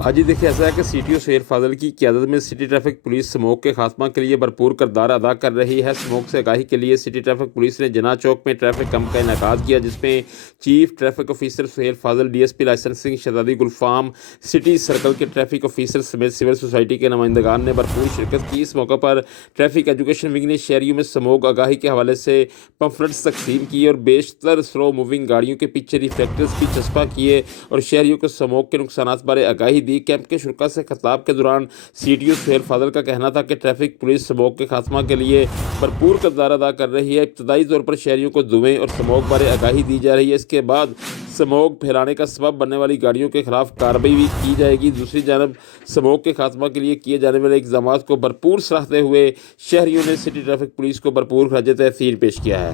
हाँ जी, देखिए ऐसा है कि सीटीओ शेर फाज़ल की क़यादत में सिटी ट्रैफिक पुलिस स्मोक के खात्मा के लिए भरपूर किरदार अदा कर रही है। स्मोक से आगाही के लिए सिटी ट्रैफिक पुलिस ने जिन्ना चौक में ट्रैफिक कैंप का इनेकाद किया, जिसमें chief traffic officer Suhail फाज़ल, DSP licensing शहजादी गुलफाम, सिटी सर्कल के ट्रैफिक ऑफिसर समेत सिविल सोसाइटी के नुमाइंदगान ने भरपूर शिरकत की। इस मौके पर ट्रैफिक एजुकेशन विंग ने शहरियों में स्मोक आगाही के हवाले से पम्फलेट्स तकसीम किए और बेशतर स्लो मूविंग गाड़ियों के पीछे रिफ्लेक्टर्स भी चस्पा किए और शहरियों को स्मोक के नुकसानात बारे आगाही दी। कैंप के शुरा से खिताब के दौरान सीटीओ सुहेल फाज़ल का कहना था कि ट्रैफिक पुलिस स्मोक के खात्मा के लिए भरपूर किरदार अदा कर रही है। इब्तदाई तौर पर शहरियों को धुएं और स्मोक बारे आगाही दी जा रही है। इसके बाद स्मोक फैलाने का सबब बनने वाली गाड़ियों के खिलाफ कार्रवाई भी की जाएगी। दूसरी जानब स्मोक के खात्मा के लिए किए जाने वाले इक़दामात को भरपूर सराहते हुए शहरियों ने सिटी ट्रैफिक पुलिस को भरपूर खराज तहसीन पेश किया है।